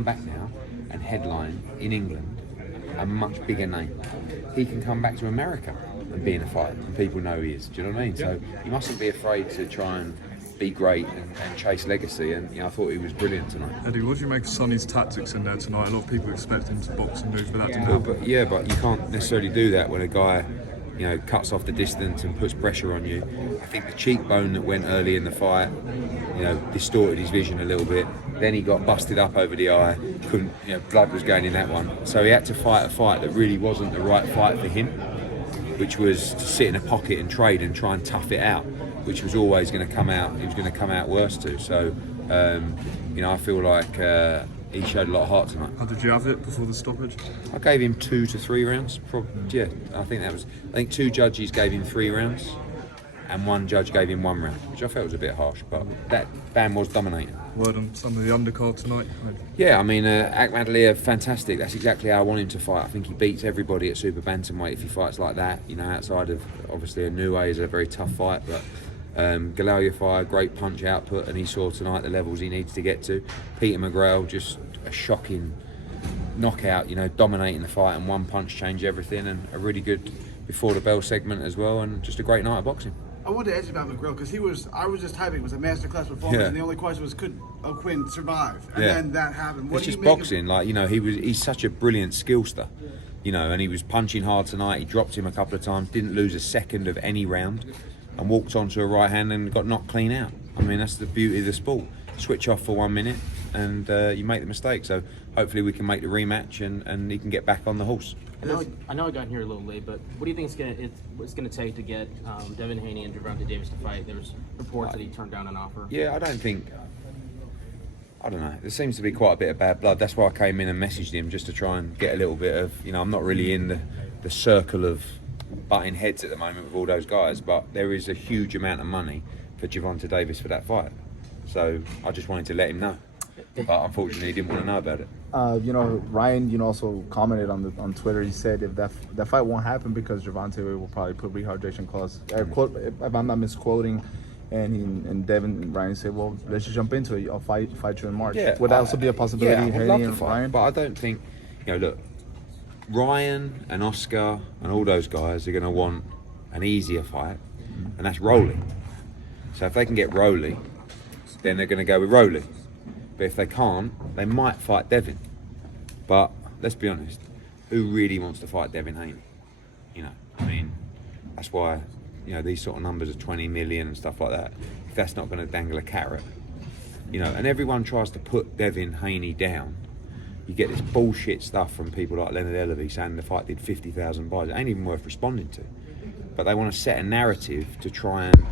come back now and headline in England a much bigger name. He can come back to America and be in a fight, and people know he is. Do you know what I mean? So you mustn't be afraid to try and be great and chase legacy. And I thought he was brilliant tonight. Eddie, what do you make of Sonny's tactics in there tonight? A lot of people expect him to box and move, but that didn't happen. But you can't necessarily do that when a guy, cuts off the distance and puts pressure on you. I think the cheekbone that went early in the fight, distorted his vision a little bit. Then he got busted up over the eye. Couldn't, blood was going in that one. So he had to fight a fight that really wasn't the right fight for him, which was to sit in a pocket and trade and try and tough it out, which was always going to come out. He was going to come out worse too. So, I feel like he showed a lot of heart tonight. How did you have it before the stoppage? I gave him 2 to 3 rounds. I think 2 judges gave him 3 rounds, and 1 judge gave him 1 round, which I felt was a bit harsh. But that Bam was dominating. Word on some of the undercard tonight. Yeah, Akhmadaliev, fantastic. That's exactly how I want him to fight. I think he beats everybody at super bantamweight if he fights like that. Outside of obviously a Niue is a very tough fight, but Galaliafire, great punch output, and he saw tonight the levels he needs to get to. Peter McGrail, just a shocking knockout, dominating the fight, and 1 punch changed everything, and a really good before the bell segment as well, and just a great night of boxing. I wanted to ask you about McGrail because I was just typing, it was a masterclass performance, and the only question was, could O'Quinn survive? And then that happened. It's just boxing, he's such a brilliant skillster, and he was punching hard tonight. He dropped him a couple of times, didn't lose a second of any round, and walked onto a right hand and got knocked clean out. That's the beauty of the sport. Switch off for 1 minute and you make the mistake. So hopefully we can make the rematch and he can get back on the horse. I know I got here a little late, but what do you think it's going to take to get Devin Haney and Gervonta Davis to fight? There was reports that he turned down an offer. Yeah, I don't know. There seems to be quite a bit of bad blood. That's why I came in and messaged him, just to try and get a little bit of, I'm not really in the circle of butting heads at the moment with all those guys, but there is a huge amount of money for Gervonta Davis for that fight. So I just wanted to let him know. But unfortunately, he didn't want to know about it. Ryan, also commented on Twitter. He said if that fight won't happen because Gervonta will probably put rehydration clause. If I'm not misquoting, and Devin and Ryan said, "Well, let's just jump into it. I'll fight you in March." Yeah, would that also be a possibility? Yeah, I would love to fight, Ryan? but I don't think. Look, Ryan and Oscar and all those guys are going to want an easier fight, and that's Rolly. So if they can get Rolly, then they're going to go with Rolly. But if they can't, they might fight Devin. But let's be honest, who really wants to fight Devin Haney? That's why, these sort of numbers of 20 million and stuff like that, if that's not going to dangle a carrot, and everyone tries to put Devin Haney down. You get this bullshit stuff from people like Leonard Ellerby saying the fight did 50,000 buys. It ain't even worth responding to. But they want to set a narrative to try and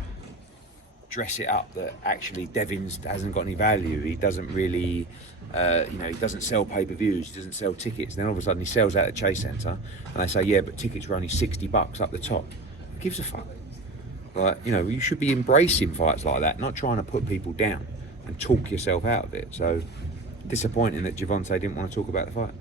dress it up that actually Devin hasn't got any value. He doesn't really, he doesn't sell pay-per-views, he doesn't sell tickets. Then all of a sudden he sells out at Chase Centre and they say, yeah, but tickets were only $60 up the top. Who gives a fuck? You should be embracing fights like that, not trying to put people down and talk yourself out of it. So disappointing that Gervonta didn't want to talk about the fight.